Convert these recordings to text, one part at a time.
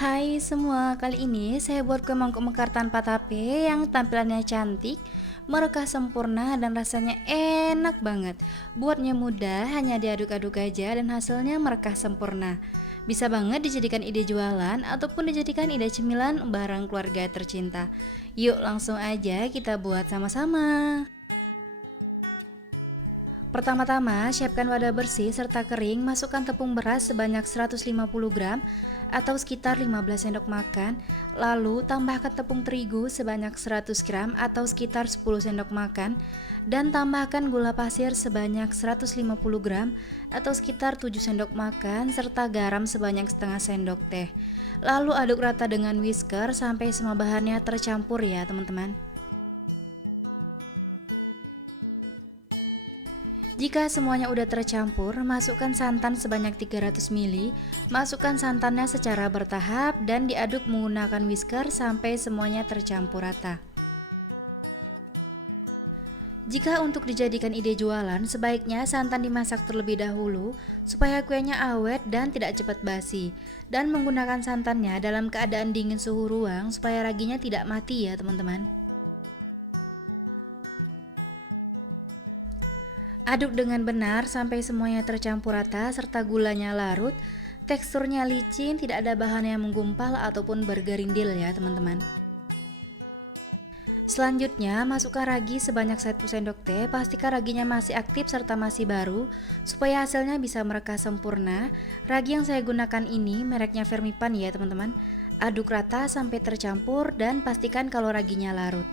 Hai semua, kali ini saya buat kue mangkuk mekar tanpa tape yang tampilannya cantik, merekah sempurna dan rasanya enak banget. Buatnya mudah, hanya diaduk-aduk aja dan hasilnya merekah sempurna. Bisa banget dijadikan ide jualan ataupun dijadikan ide cemilan bareng keluarga tercinta. Yuk langsung aja kita buat sama-sama. Pertama-tama, siapkan wadah bersih serta kering, masukkan tepung beras sebanyak 150 gram atau sekitar 15 sendok makan, lalu tambahkan tepung terigu sebanyak 100 gram atau sekitar 10 sendok makan, dan tambahkan gula pasir sebanyak 150 gram atau sekitar 7 sendok makan, serta garam sebanyak setengah sendok teh. Lalu aduk rata dengan whisker sampai semua bahannya tercampur ya teman-teman. Jika semuanya udah tercampur, masukkan santan sebanyak 300 ml. Masukkan santannya secara bertahap dan diaduk menggunakan whisker sampai semuanya tercampur rata. Jika untuk dijadikan ide jualan, sebaiknya santan dimasak terlebih dahulu supaya kuenya awet dan tidak cepat basi. Dan menggunakan santannya dalam keadaan dingin suhu ruang supaya raginya tidak mati ya teman-teman. Aduk dengan benar sampai semuanya tercampur rata serta gulanya larut. Teksturnya licin, tidak ada bahan yang menggumpal ataupun bergerindil ya teman-teman. Selanjutnya, masukkan ragi sebanyak 1 sendok teh. Pastikan raginya masih aktif serta masih baru supaya hasilnya bisa merekah sempurna. Ragi yang saya gunakan ini mereknya Fermipan ya teman-teman. Aduk rata sampai tercampur dan pastikan kalau raginya larut.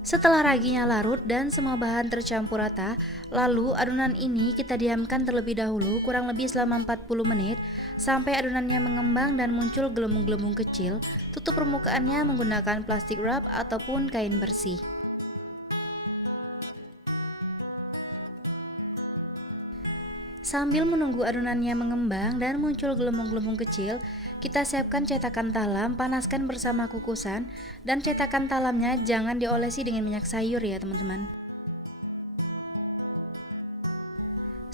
Setelah raginya larut dan semua bahan tercampur rata, lalu adonan ini kita diamkan terlebih dahulu kurang lebih selama 40 menit sampai adonannya mengembang dan muncul gelembung-gelembung kecil. Tutup permukaannya menggunakan plastik wrap ataupun kain bersih. Sambil menunggu adonannya mengembang dan muncul gelembung-gelembung kecil, kita siapkan cetakan talam, panaskan bersama kukusan, dan cetakan talamnya jangan diolesi dengan minyak sayur ya teman-teman.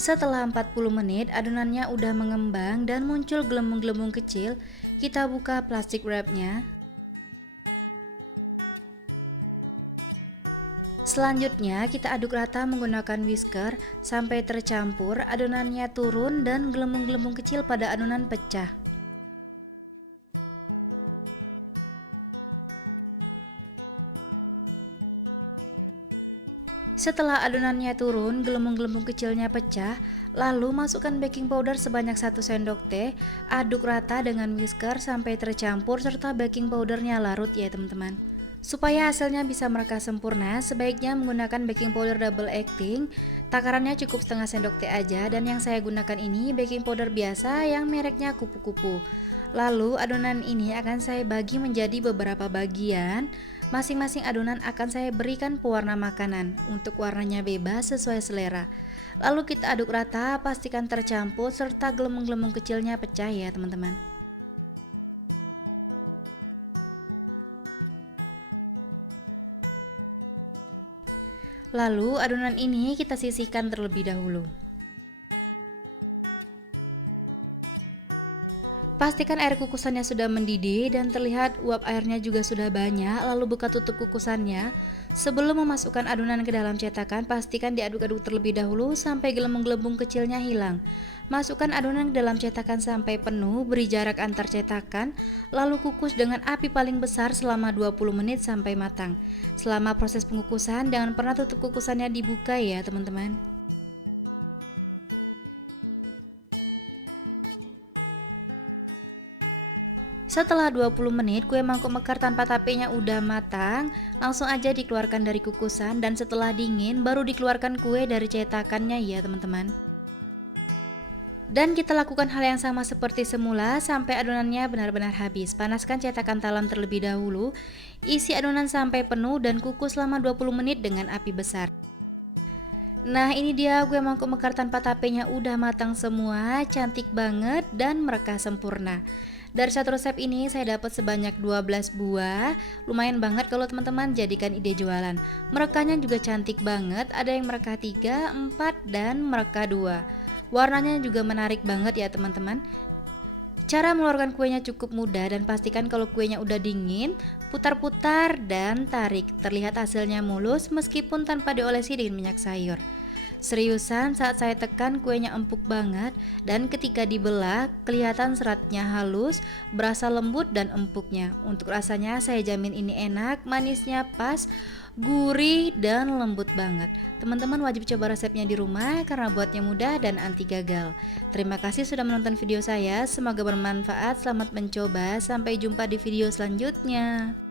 Setelah 40 menit adonannya udah mengembang dan muncul gelembung-gelembung kecil, kita buka plastik wrapnya. Selanjutnya kita aduk rata menggunakan whisker sampai tercampur, adonannya turun dan gelembung-gelembung kecil pada adonan pecah. Setelah adonannya turun, gelembung-gelembung kecilnya pecah, lalu masukkan baking powder sebanyak 1 sendok teh, aduk rata dengan whisker sampai tercampur serta baking powdernya larut ya teman-teman. Supaya hasilnya bisa merekah sempurna, sebaiknya menggunakan baking powder double acting. Takarannya cukup setengah sendok teh aja dan yang saya gunakan ini baking powder biasa yang mereknya kupu-kupu. Lalu adonan ini akan saya bagi menjadi beberapa bagian. Masing-masing adonan akan saya berikan pewarna makanan. Untuk warnanya bebas sesuai selera. Lalu kita aduk rata, pastikan tercampur serta gelembung-gelembung kecilnya pecah ya teman-teman. Lalu adonan ini kita sisihkan terlebih dahulu. Pastikan air kukusannya sudah mendidih dan terlihat uap airnya juga sudah banyak, lalu buka tutup kukusannya. Sebelum memasukkan adonan ke dalam cetakan, pastikan diaduk-aduk terlebih dahulu sampai gelembung-gelembung kecilnya hilang. Masukkan adonan ke dalam cetakan sampai penuh, beri jarak antar cetakan, lalu kukus dengan api paling besar selama 20 menit sampai matang. Selama proses pengukusan, jangan pernah tutup kukusannya dibuka ya teman-teman. Setelah 20 menit kue mangkuk mekar tanpa tapenya udah matang, langsung aja dikeluarkan dari kukusan dan setelah dingin baru dikeluarkan kue dari cetakannya ya teman-teman. Dan kita lakukan hal yang sama seperti semula sampai adonannya benar-benar habis. Panaskan cetakan talam terlebih dahulu, isi adonan sampai penuh dan kukus selama 20 menit dengan api besar. Nah ini dia kue mangkuk mekar tanpa tapenya udah matang semua, cantik banget dan merekah sempurna. Dari satu resep ini saya dapat sebanyak 12 buah. Lumayan banget kalau teman-teman jadikan ide jualan. Merekahnya juga cantik banget, ada yang merekah 3, 4 dan merekah 2. Warnanya juga menarik banget ya teman-teman. Cara mengeluarkan kuenya cukup mudah dan pastikan kalau kuenya udah dingin, putar-putar dan tarik. Terlihat hasilnya mulus meskipun tanpa diolesi dengan minyak sayur. Seriusan, saat saya tekan kuenya empuk banget dan ketika dibelah kelihatan seratnya halus, berasa lembut dan empuknya. Untuk rasanya saya jamin ini enak, manisnya pas, gurih dan lembut banget. Teman-teman wajib coba resepnya di rumah karena buatnya mudah dan anti gagal. Terima kasih sudah menonton video saya, semoga bermanfaat. Selamat mencoba, sampai jumpa di video selanjutnya.